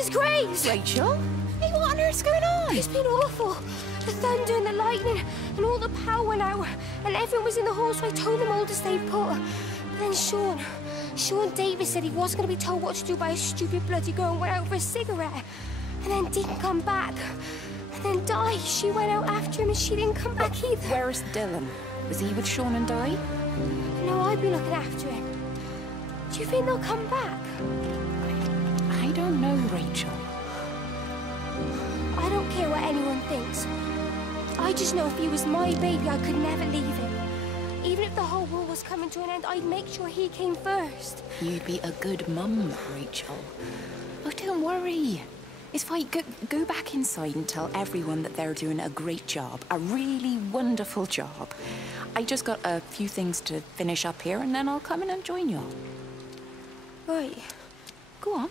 his graves! Rachel? Hey, what on earth's going on? It's been awful. The thunder and the lightning and all the power went out and everyone was in the hall, so I told them all to stay put. But then Sean Davis said he wasn't going to be told what to do by a stupid bloody girl and went out for a cigarette. And then didn't come back. And then Di, she went out after him and she didn't come back either. Where's Dylan? Was he with Sean and Di? No, I'd be looking after him. Do you think they'll come back? I don't know, Rachel. I don't care what anyone thinks. I just know if he was my baby, I could never leave him. Even if the whole world was coming to an end, I'd make sure he came first. You'd be a good mum, Rachel. Oh, don't worry. It's fine. Go back inside and tell everyone that they're doing a great job. A really wonderful job. I just got a few things to finish up here, and then I'll come in and join you all. Right. Go on.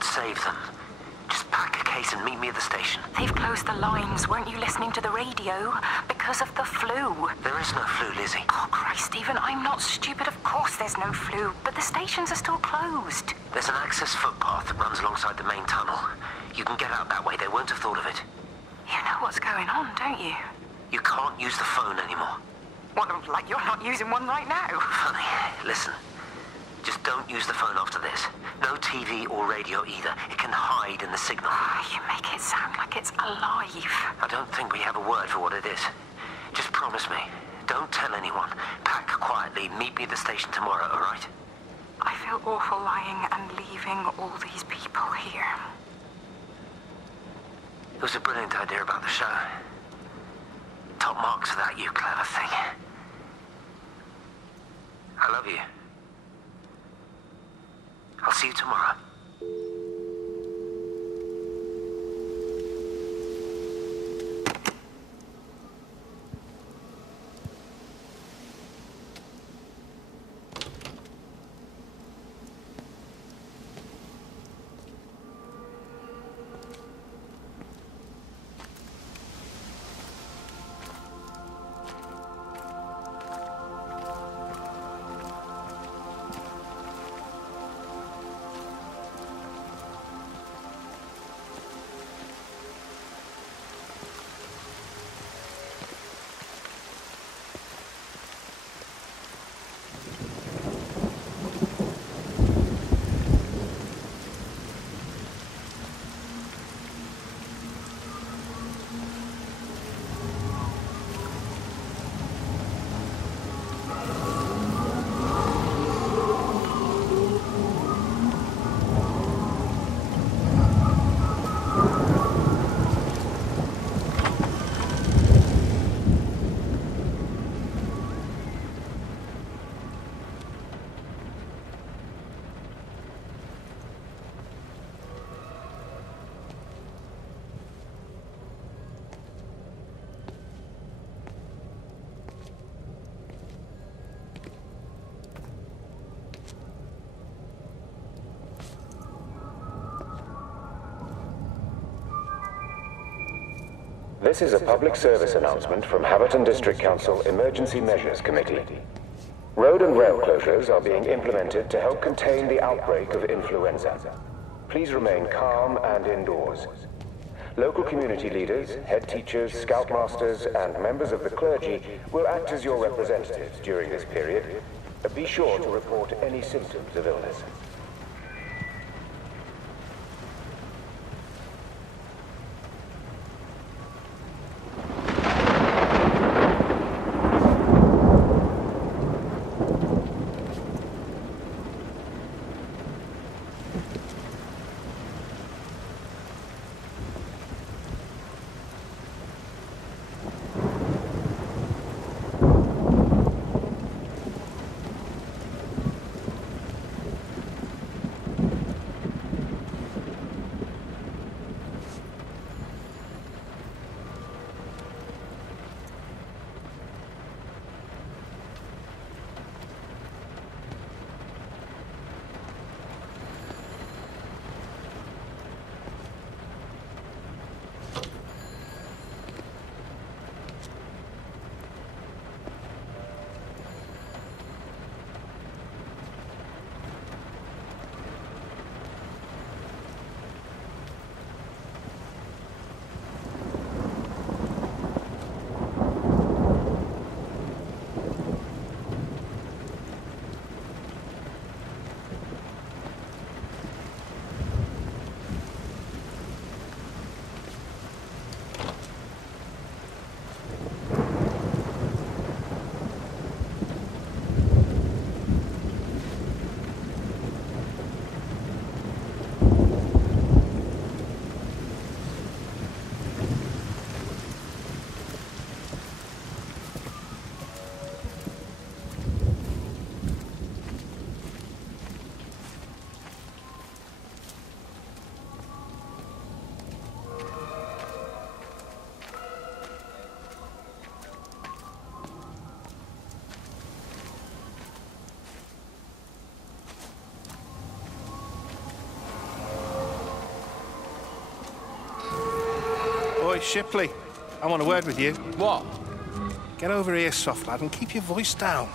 Save them. Just pack a case and meet me at the station. They've closed the lines. Weren't you listening to the radio? Because of the flu. There is no flu, Lizzie. Oh, Christ, Stephen, I'm not stupid. Of course there's no flu. But the stations are still closed. There's an access footpath that runs alongside the main tunnel. You can get out that way. They won't have thought of it. You know what's going on, don't you? You can't use the phone anymore. What, like you're not using one right now? Funny. Listen. Just don't use the phone after this. No TV or radio either. It can hide in the signal. You make it sound like it's alive. I don't think we have a word for what it is. Just promise me. Don't tell anyone. Pack quietly. Meet me at the station tomorrow, all right? I feel awful lying and leaving all these people here. It was a brilliant idea about the show. Top marks for that, you clever thing. I love you. I'll see you tomorrow. This is a public service announcement from Haverton District Council Emergency Measures Committee. Road and rail closures are being implemented to help contain the outbreak of influenza. Please remain calm and indoors. Local community leaders, head teachers, scoutmasters, and members of the clergy will act as your representatives during this period. Be sure to report any symptoms of illness. Shipley, I want a word with you. What? Get over here, soft lad, and keep your voice down.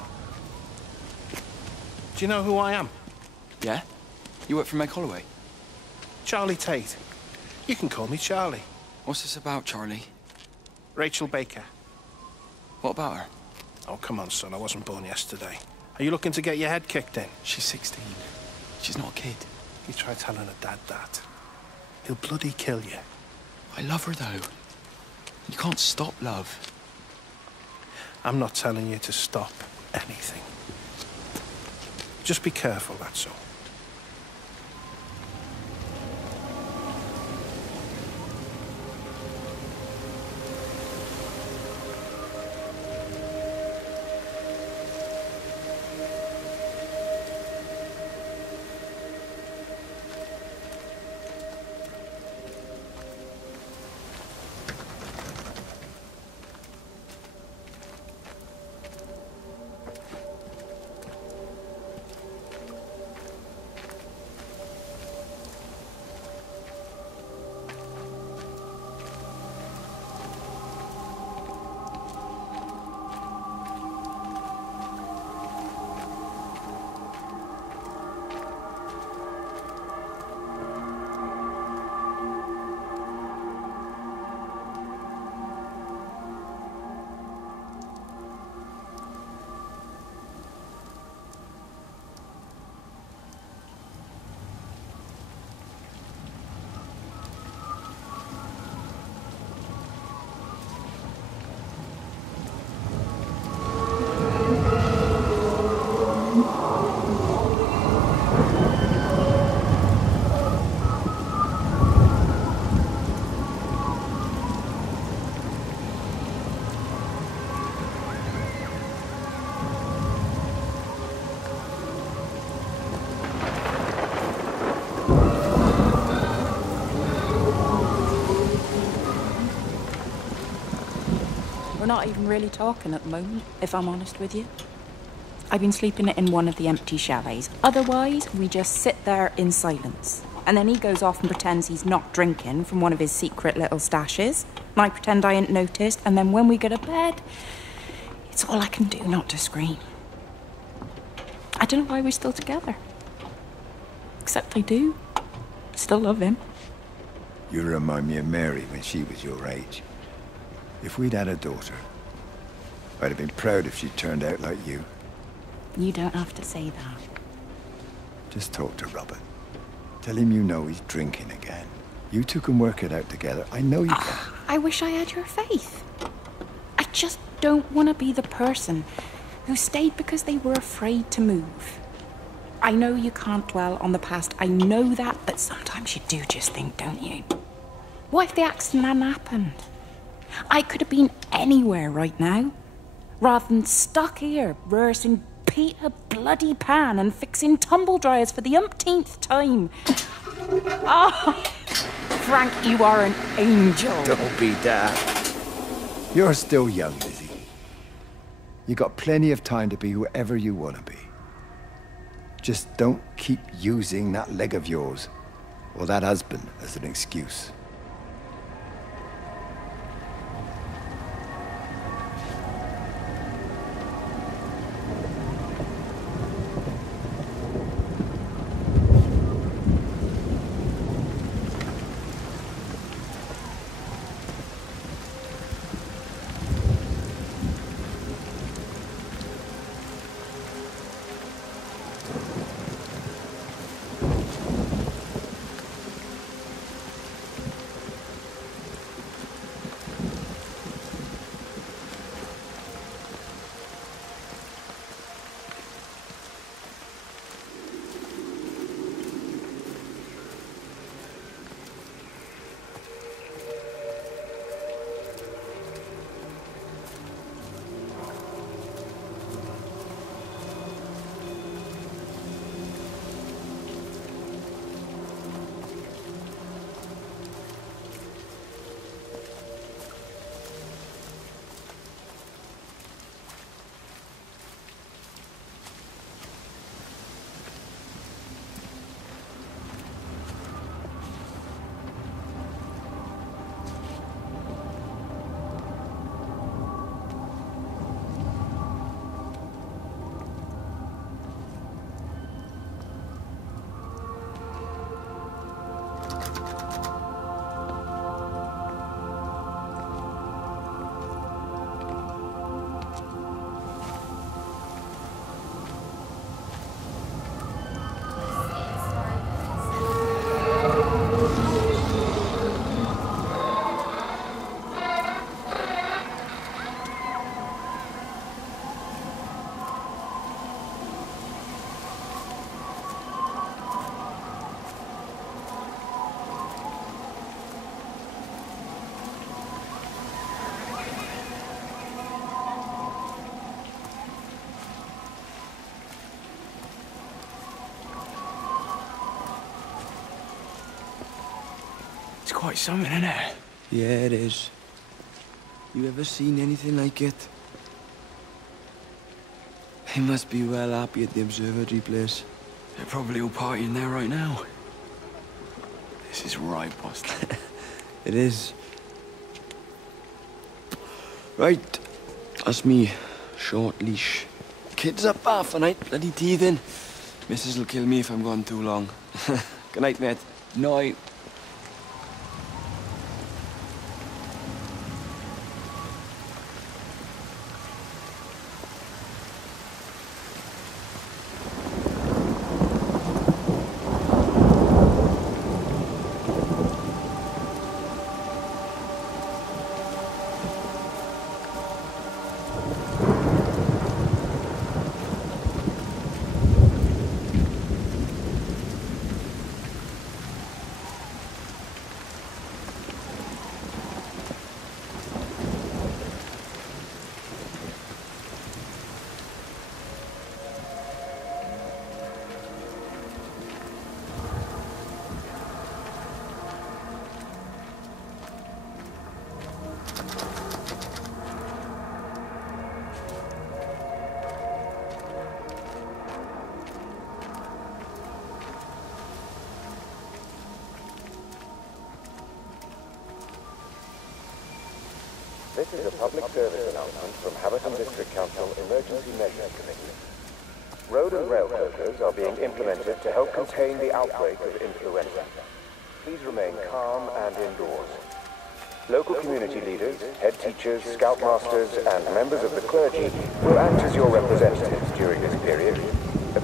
Do you know who I am? Yeah? You work for Meg Holloway? Charlie Tate. You can call me Charlie. What's this about, Charlie? Rachel Baker. What about her? Oh, come on, son, I wasn't born yesterday. Are you looking to get your head kicked in? She's 16. She's not a kid. You try telling her dad that. He'll bloody kill you. I love her, though. You can't stop love. I'm not telling you to stop anything. Just be careful, that's all. We're not even really talking at the moment, if I'm honest with you. I've been sleeping in one of the empty chalets. Otherwise, we just sit there in silence. And then he goes off and pretends he's not drinking from one of his secret little stashes. And I pretend I ain't noticed. And then when we go to bed, it's all I can do not to scream. I don't know why we're still together. Except I do. Still love him. You remind me of Mary when she was your age. If we'd had a daughter, I'd have been proud if she turned out like you. You don't have to say that. Just talk to Robert. Tell him you know he's drinking again. You two can work it out together. I know you can. I wish I had your faith. I just don't want to be the person who stayed because they were afraid to move. I know you can't dwell on the past. I know that, but sometimes you do just think, don't you? What if the accident hadn't happened? I could have been anywhere right now, rather than stuck here rehearsing Peter bloody Pan and fixing tumble dryers for the umpteenth time. Oh, Frank, you are an angel. Don't be daft. You're still young, Lizzie. You got plenty of time to be whoever you want to be. Just don't keep using that leg of yours or that husband as an excuse. quite something, isn't it? Yeah, it is. You ever seen anything like it? They must be well happy at the observatory place. They're probably all partying there right now. This is right, Boston. It is. Right. That's me. Short leash. Kids up half a night, bloody teething. Missus will kill me if I'm gone too long. Good night, mate. Night. This is a public service announcement from Haverton District Council Emergency Measures Committee. Road and rail closures are being implemented to help contain the outbreak of influenza. Please remain calm and indoors. Local community leaders, head teachers, scoutmasters, and members of the clergy will act as your representatives during this period.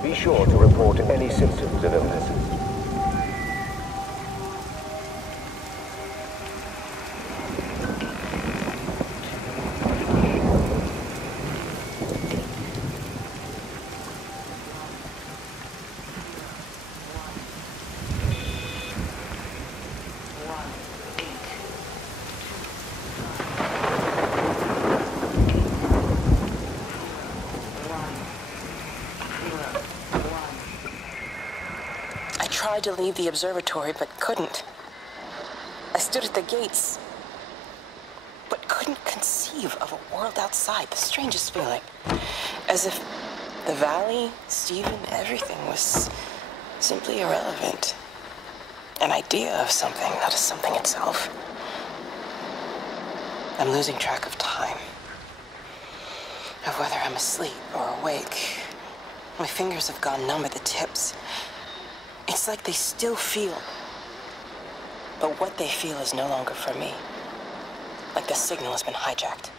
Be sure to report any symptoms of illness. I tried to leave the observatory, but couldn't. I stood at the gates, but couldn't conceive of a world outside. The strangest feeling. As if the valley, Stephen, everything was simply irrelevant. An idea of something, not as something itself. I'm losing track of time. Of whether I'm asleep or awake. My fingers have gone numb at the tips. It's like they still feel. But what they feel is no longer for me. Like the signal has been hijacked.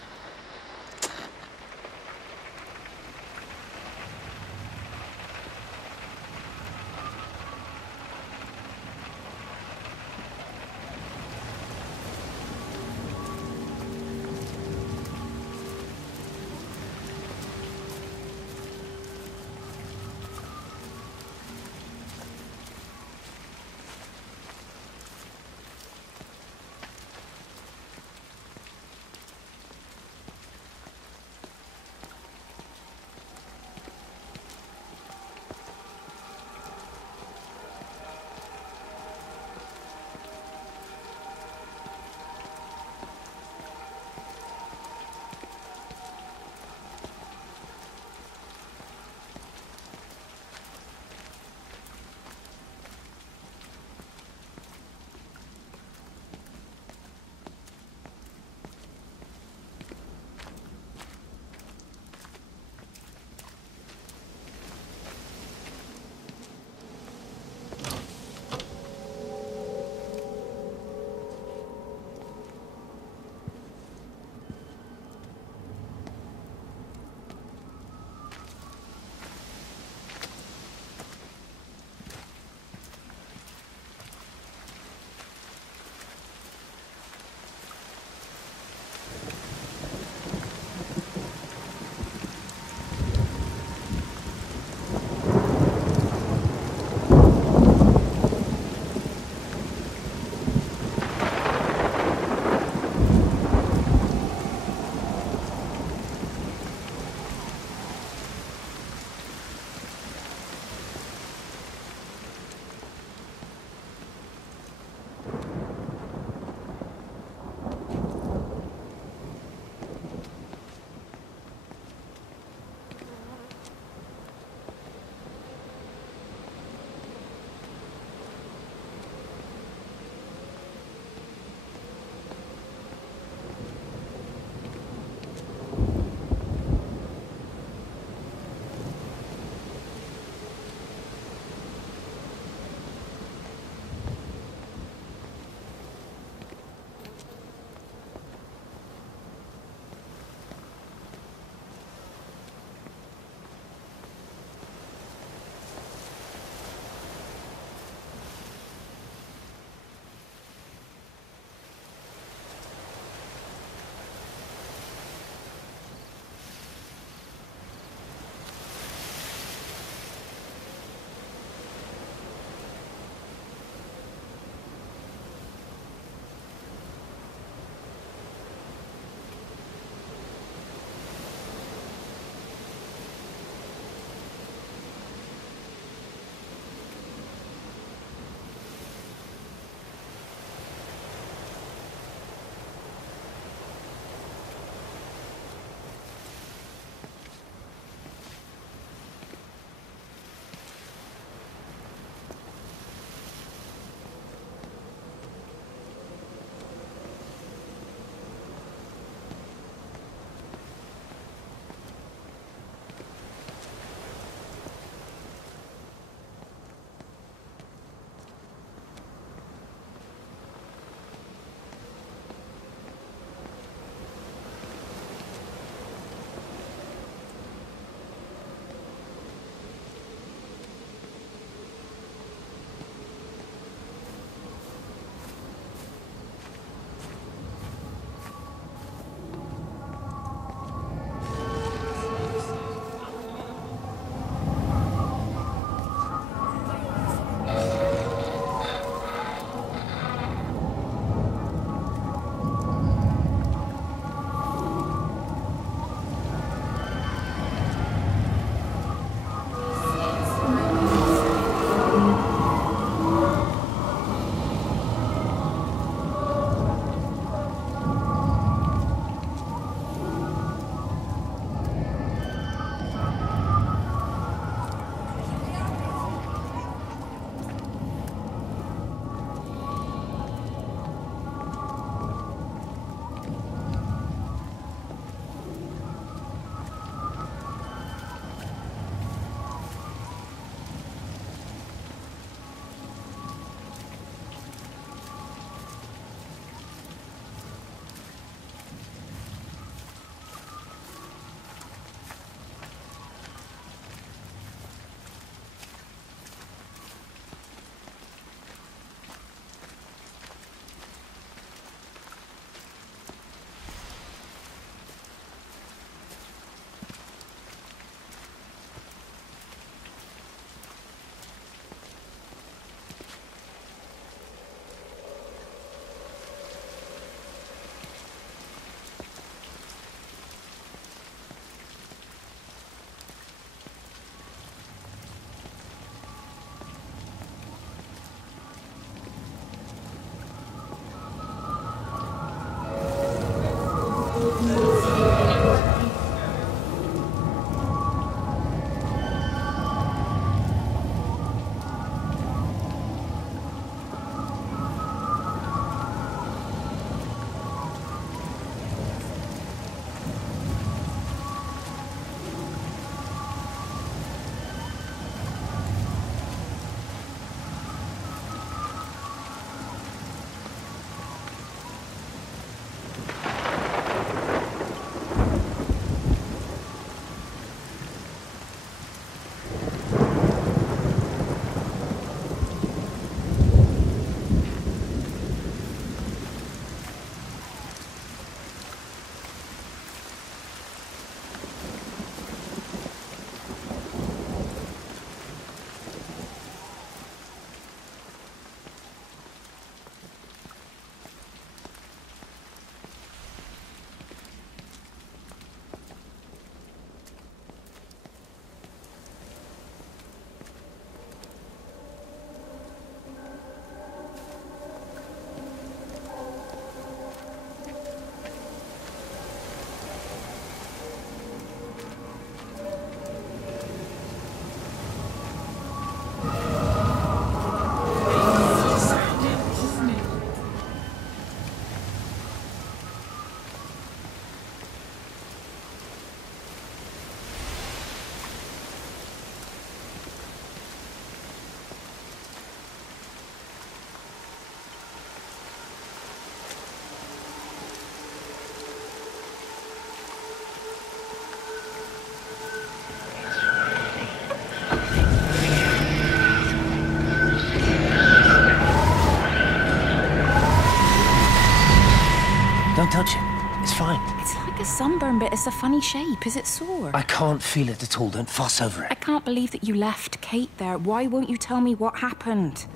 sunburn bit is a funny shape. Is it sore? I can't feel it at all. Don't fuss over I it. can't believe that you left Kate there. Why won't you tell me what happened?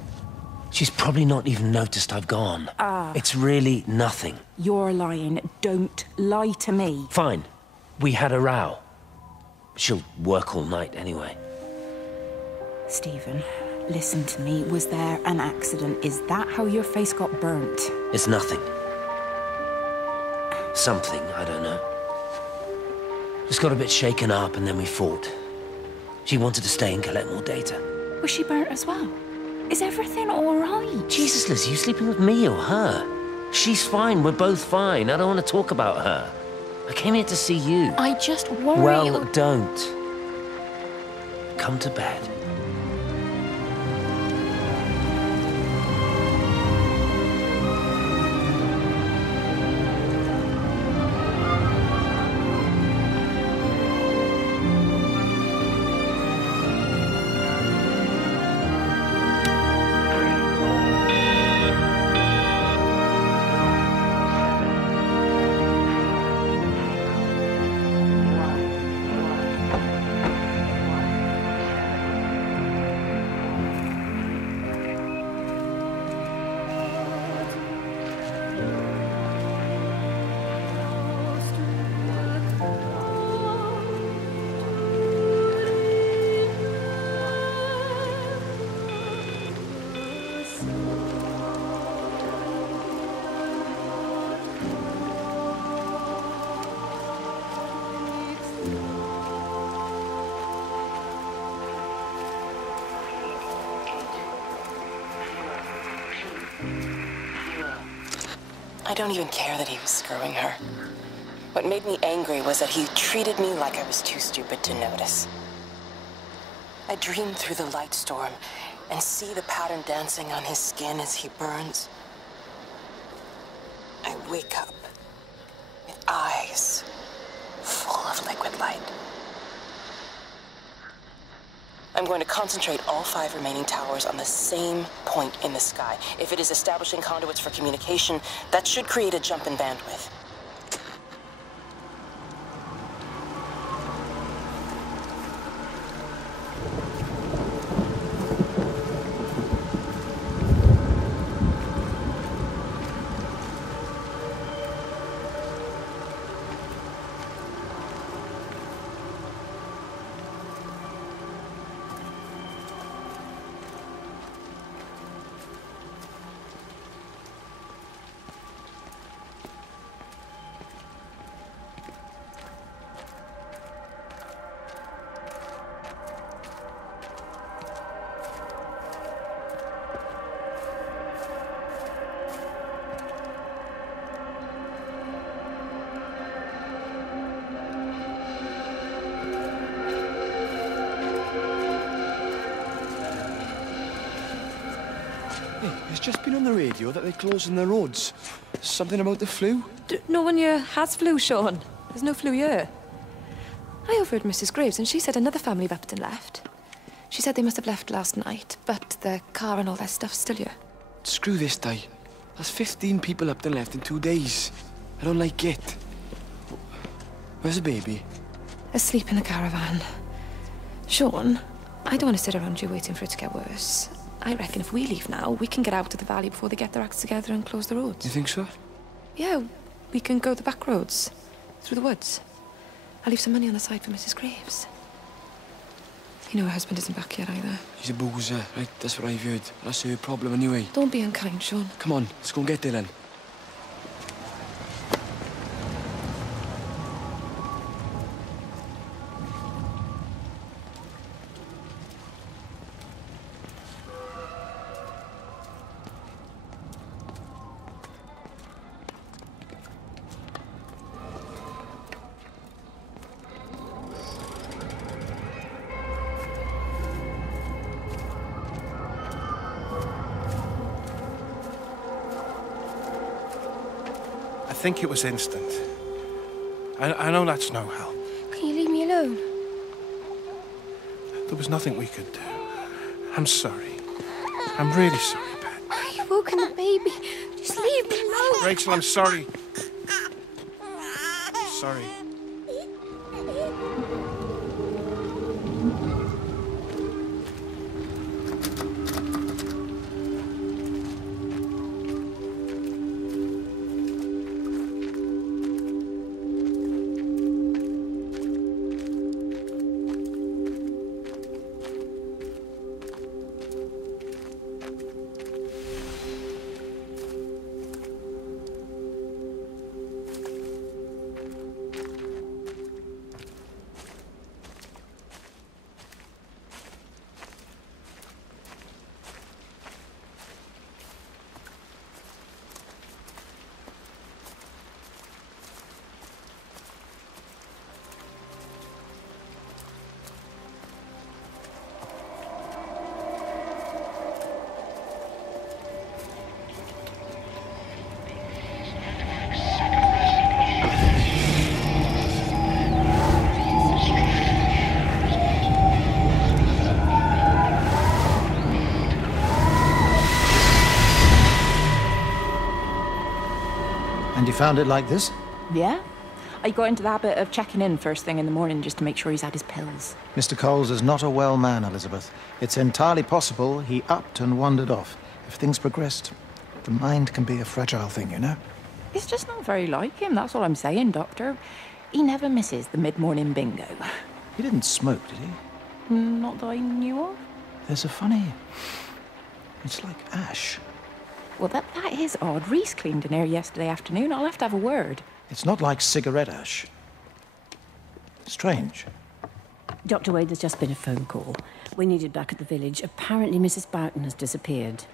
She's probably not even noticed I've gone. It's really nothing. You're lying. Don't lie to me. Fine. We had a row. She'll work all night anyway. Stephen, listen to me. Was there an accident? Is that how your face got burnt? It's nothing. Something, I don't know. Just got a bit shaken up and then we fought. She wanted to stay and collect more data. Was she burnt as well? Is everything all right? Jesus, Liz, you sleeping with me or her? She's fine, we're both fine. I don't want to talk about her. I came here to see you. I just worry... Well, don't. Come to bed. I don't even care that he was screwing her. What made me angry was that he treated me like I was too stupid to notice. I dream through the light storm and see the pattern dancing on his skin as he burns. I wake up with eyes full of liquid light. I'm going to concentrate all 5 remaining towers on the same point in the sky. If it is establishing conduits for communication, that should create a jump in bandwidth. It's just been on the radio that they're closing the roads. Something about the flu? No one here has flu, Sean. There's no flu here. I overheard Mrs. Graves, and she said another family of Upton left. She said they must have left last night, but their car and all their stuff's still here. Screw this, Di. There's 15 people Upton left in 2 days. I don't like it. Where's the baby? Asleep in the caravan. Sean, I don't want to sit around you waiting for it to get worse. I reckon if we leave now, we can get out of the valley before they get their acts together and close the roads. You think so? Yeah, we can go the back roads, through the woods. I'll leave some money on the side for Mrs. Graves. You know her husband isn't back yet either. He's a boozer, right? That's what I've heard. That's her problem anyway. Don't be unkind, Sean. Come on, let's go and get there then. I think it was instant. I know that's no help. Can you leave me alone? There was nothing we could do. I'm sorry. I'm really sorry, Pet. You've woken the baby. Just leave me alone. Rachel, I'm sorry. sorry. And you found it like this? Yeah. I got into the habit of checking in first thing in the morning just to make sure he's had his pills. Mr. Coles is not a well man, Elizabeth. It's entirely possible he upped and wandered off. If things progressed, the mind can be a fragile thing, you know? It's just not very like him, that's all I'm saying, Doctor. He never misses the mid-morning bingo. He didn't smoke, did he? Not that I knew of. There's a funny... It's like ash. Well, that is odd. Reese cleaned in here yesterday afternoon. I'll have to have a word. It's not like cigarette ash. Strange. Dr. Wade, there's just been a phone call. We needed back at the village. Apparently Mrs. Boughton has disappeared.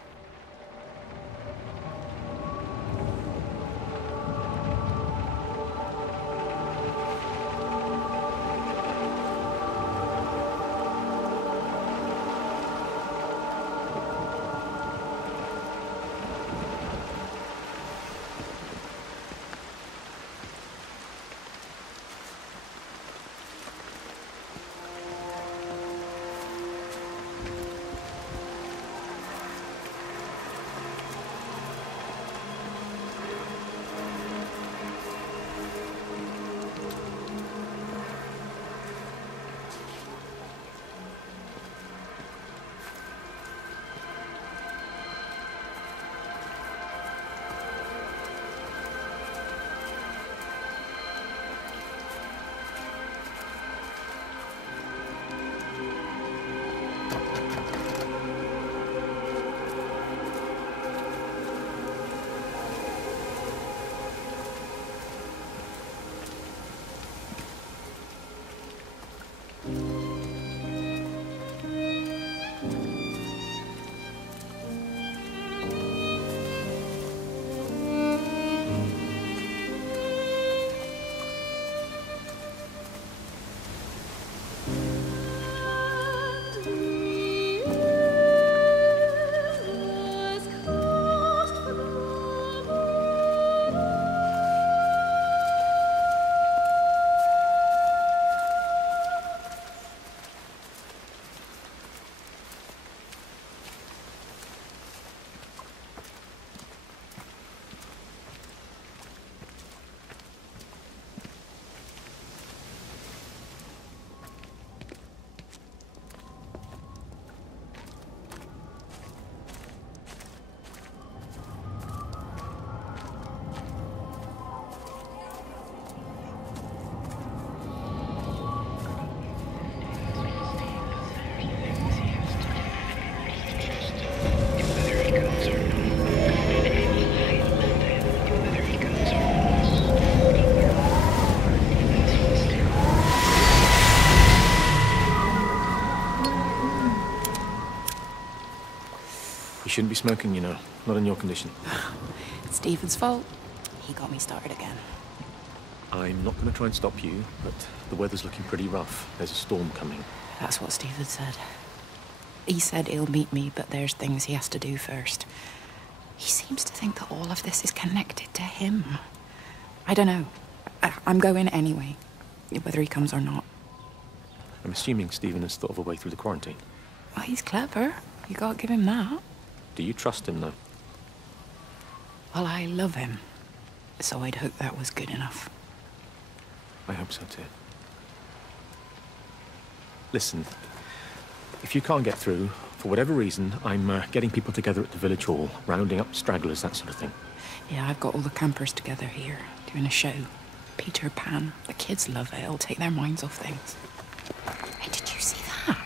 You shouldn't be smoking, you know. Not in your condition. It's Stephen's fault. He got me started again. I'm not going to try and stop you, but the weather's looking pretty rough. There's a storm coming. That's what Stephen said. He said he'll meet me, but there's things he has to do first. He seems to think that all of this is connected to him. I don't know. I'm going anyway, whether he comes or not. I'm assuming Stephen has thought of a way through the quarantine. Well, he's clever. You gotta give him that. Do you trust him, though? Well, I love him. So I'd hope that was good enough. I hope so too. Listen, if you can't get through, for whatever reason, I'm getting people together at the village hall, rounding up stragglers, that sort of thing. Yeah, I've got all the campers together here, doing a show. Peter Pan. The kids love it. It'll take their minds off things. Hey, did you see that?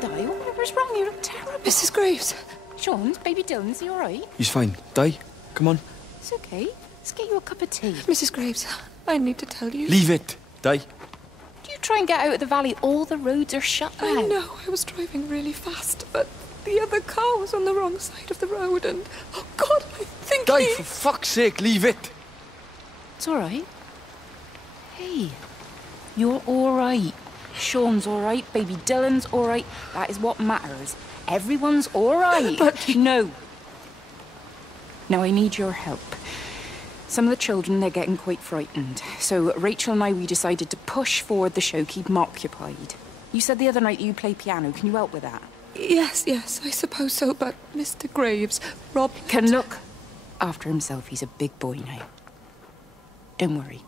Di, whatever's wrong? You look terrible. Mrs. Graves. Sean, baby Dylan, is he all right? He's fine. Di, come on. It's okay. Let's get you a cup of tea. Mrs. Graves, I need to tell you. Leave it, Di. Do you try and get out of the valley? All the roads are shut now. I know. I was driving really fast, but the other car was on the wrong side of the road and... Oh, God, I think Guy, for fuck's sake, leave it! It's all right. Hey, you're all right. Sean's all right, baby Dylan's all right. That is what matters. Everyone's all right. But... No. Now, I need your help. Some of the children, they're getting quite frightened. So Rachel and I, we decided to push forward the show, keep them occupied. You said the other night you play piano. Can you help with that? Yes, I suppose so, but Mr. Graves, Rob... Can look after himself. He's a big boy now. Don't worry.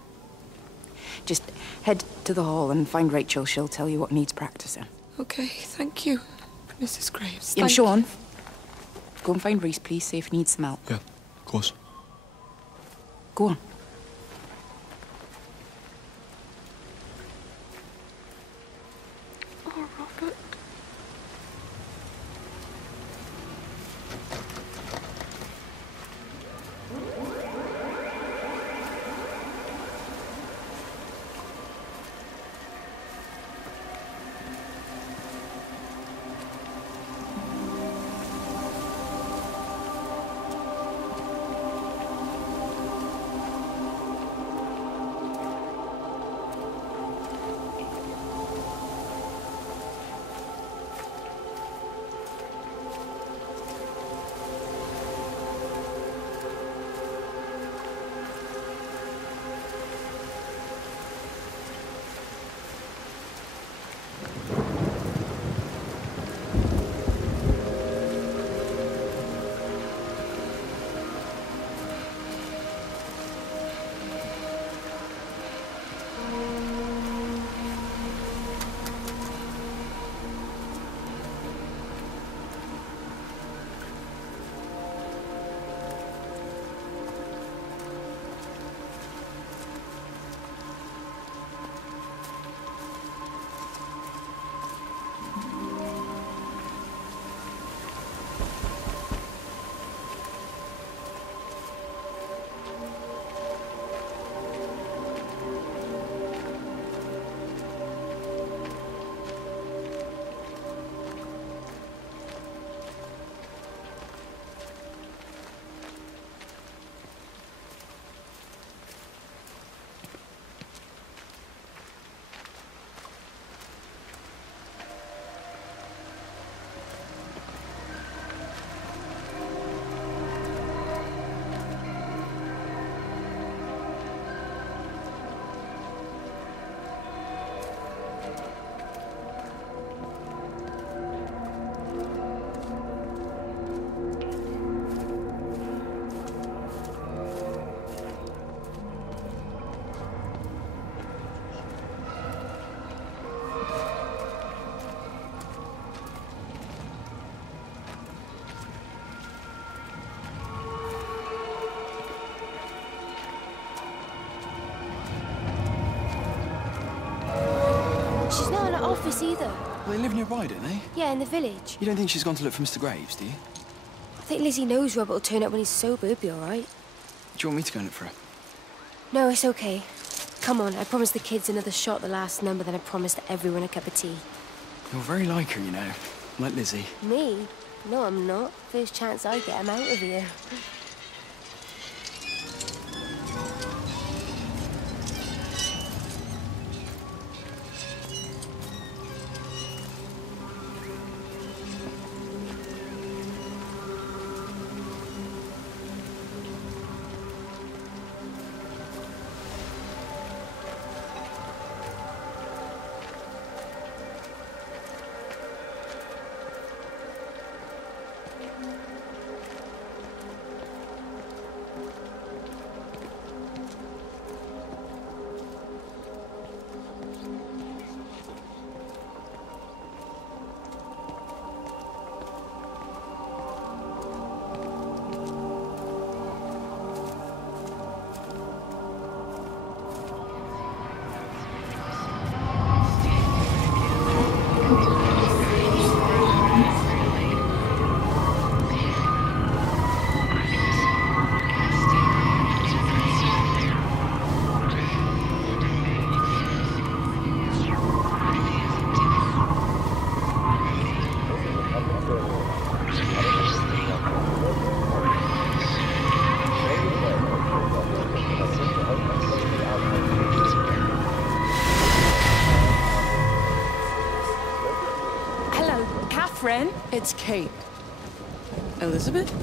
Just head to the hall and find Rachel. She'll tell you what needs practicing. Okay, thank you, Mrs. Graves. Yeah, Sean, go and find Reese, please, see if he needs some help. Yeah, of course. Go on. Oh, Robert. She's not in her office either. Well, they live nearby, don't they? Yeah, in the village. You don't think she's gone to look for Mr. Graves, do you? I think Lizzie knows Robert will turn up when he's sober. He'll be all right. Do you want me to go and look for her? No, it's okay. Come on, I promised the kids another shot the last number, then I promised everyone a cup of tea. You're very like her, you know. Like Lizzie. Me? No, I'm not. First chance I get, I'm out of here. It's Kate. Elizabeth?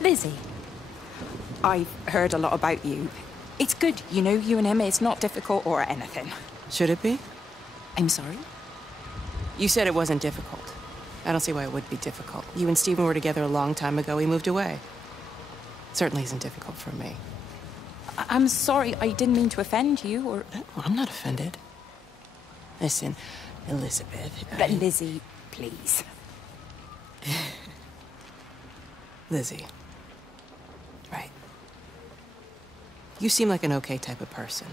Lizzie. I've heard a lot about you. It's good, you know, you and him. It's not difficult or anything. Should it be? I'm sorry? You said it wasn't difficult. I don't see why it would be difficult. You and Stephen were together a long time ago. He moved away. Certainly isn't difficult for me. I'm sorry. I didn't mean to offend you, or... Well, I'm not offended. Listen, Elizabeth... Lizzie, please. Lizzie. Right. You seem like an okay type of person.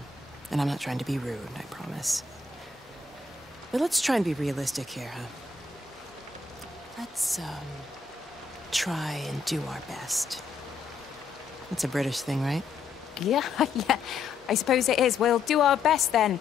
And I'm not trying to be rude, I promise. But let's try and be realistic here, huh? Let's, try and do our best. It's a British thing, right? Yeah, yeah. I suppose it is. We'll do our best then.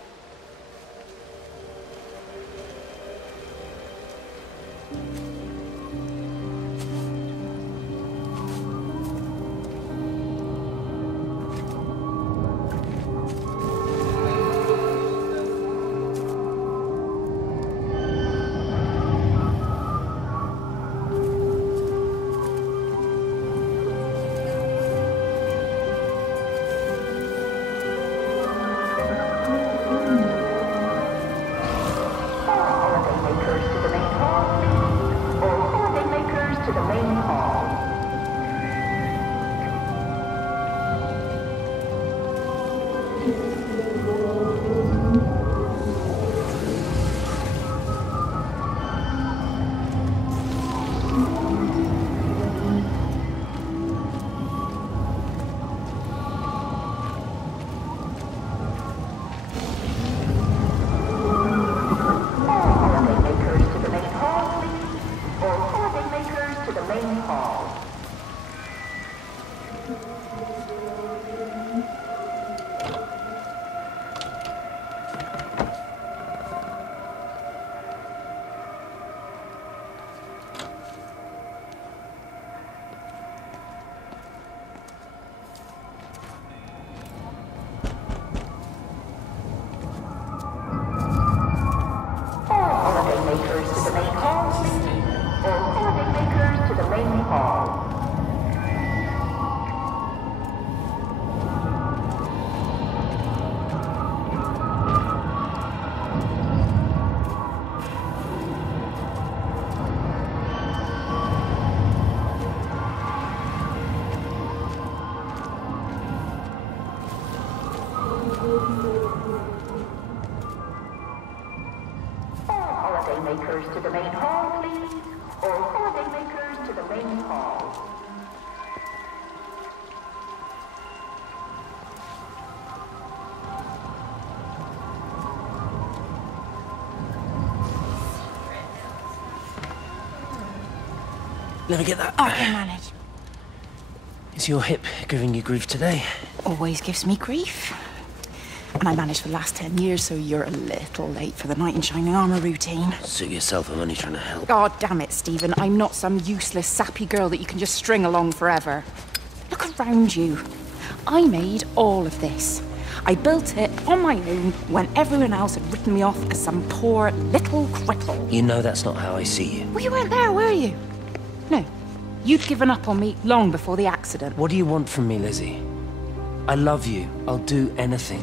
Holidaymakers to the main hall, please. All holidaymakers to the main hall. Never get that. I can manage. Is your hip giving you grief today? Always gives me grief. And I managed for the last 10 years, so you're a little late for the knight in shining armor routine. Suit yourself, I'm only trying to help. God damn it, Stephen. I'm not some useless, sappy girl that you can just string along forever. Look around you. I made all of this. I built it on my own when everyone else had written me off as some poor little cripple. You know that's not how I see you. Well, you weren't there, were you? No. You'd given up on me long before the accident. What do you want from me, Lizzie? I love you. I'll do anything.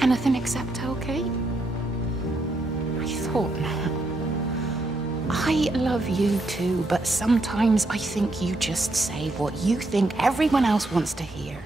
Anything except tell Kate? I thought not. I love you too, but sometimes I think you just say what you think everyone else wants to hear.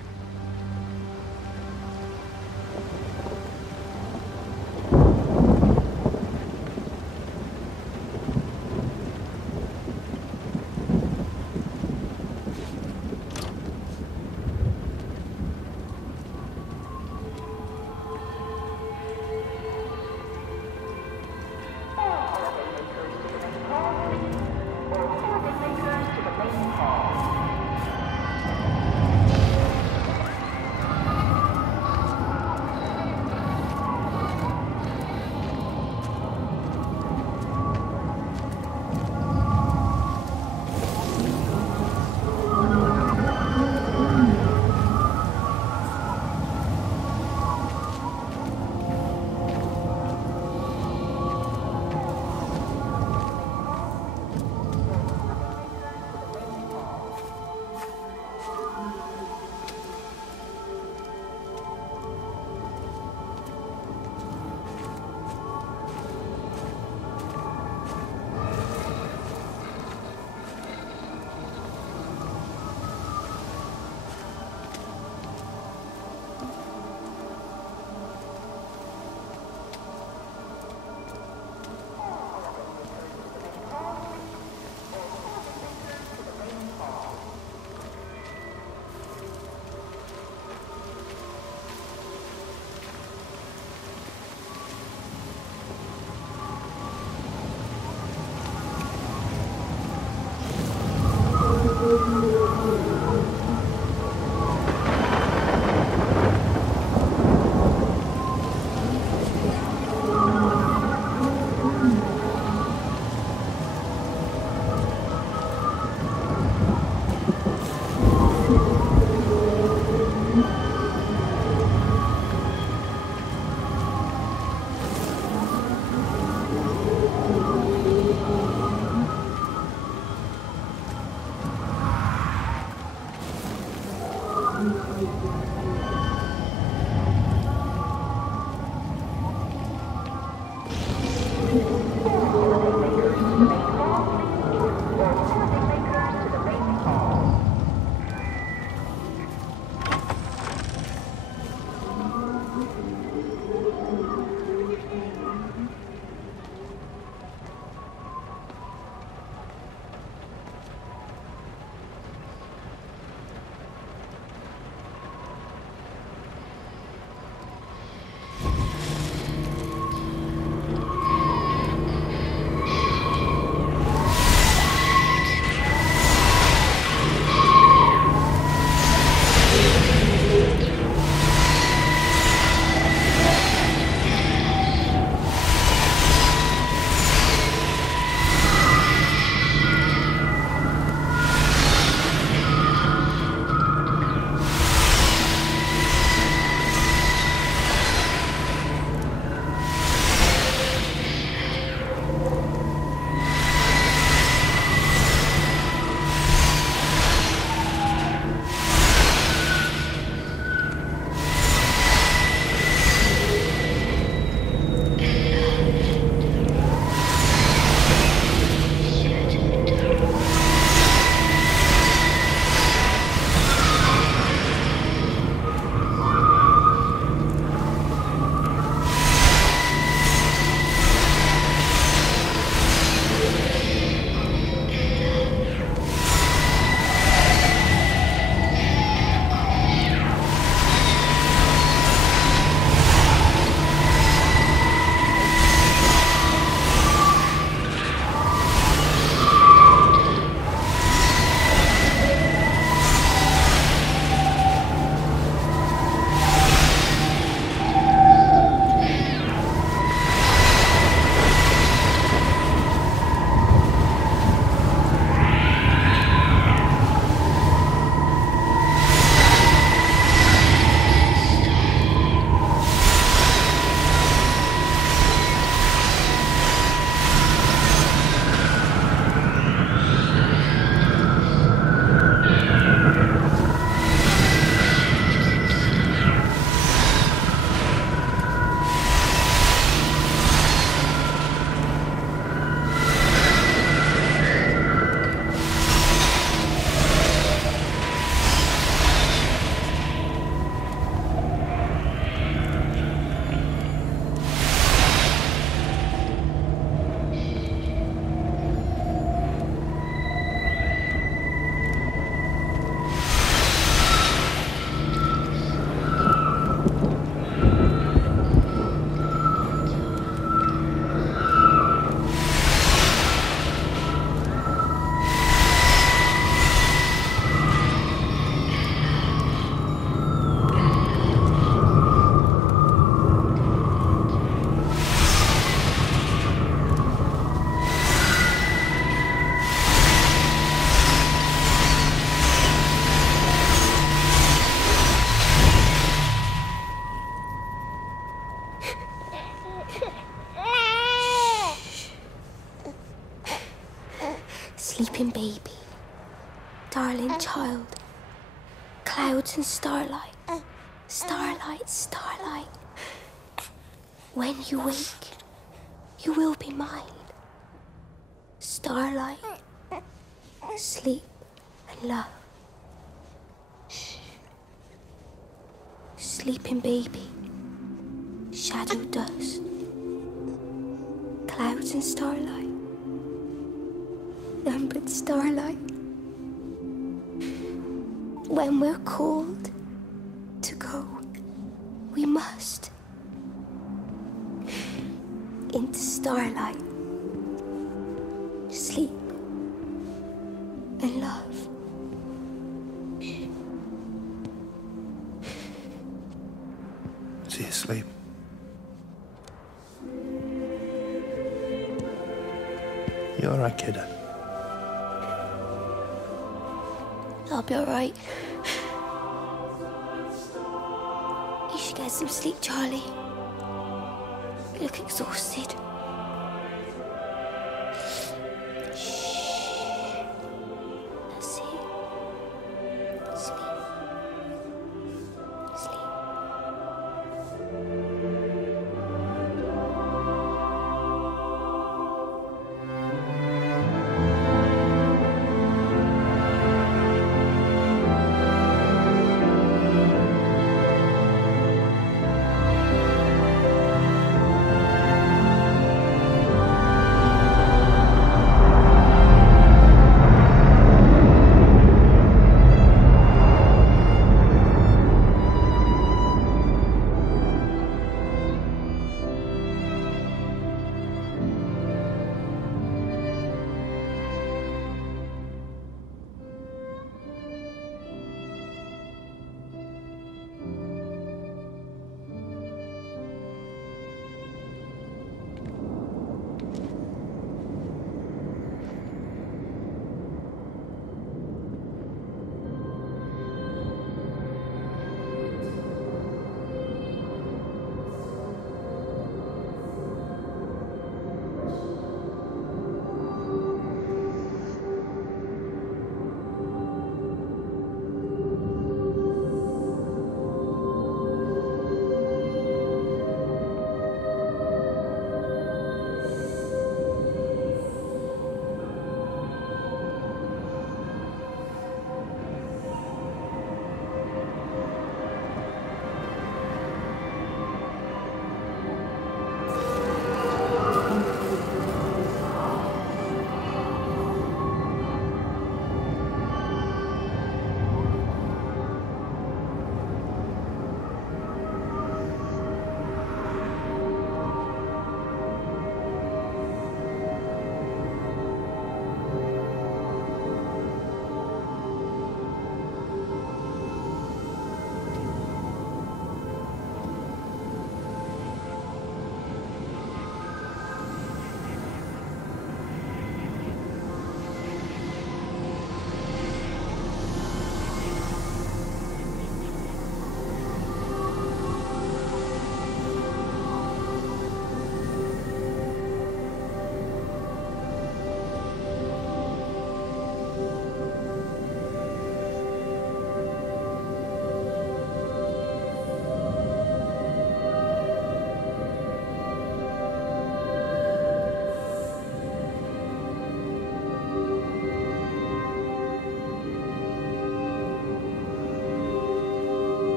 child. Clouds and starlight. Starlight, starlight. When you wake, you will be mine. Starlight, sleep and love. Shh. Sleeping baby, shadow dust. Clouds and starlight. Numbered starlight. When we're called to go, we must. Into starlight. Sleep and love. Is he asleep? You all right, kid? I'll be all right. You should get some sleep, Charlie. You look exhausted.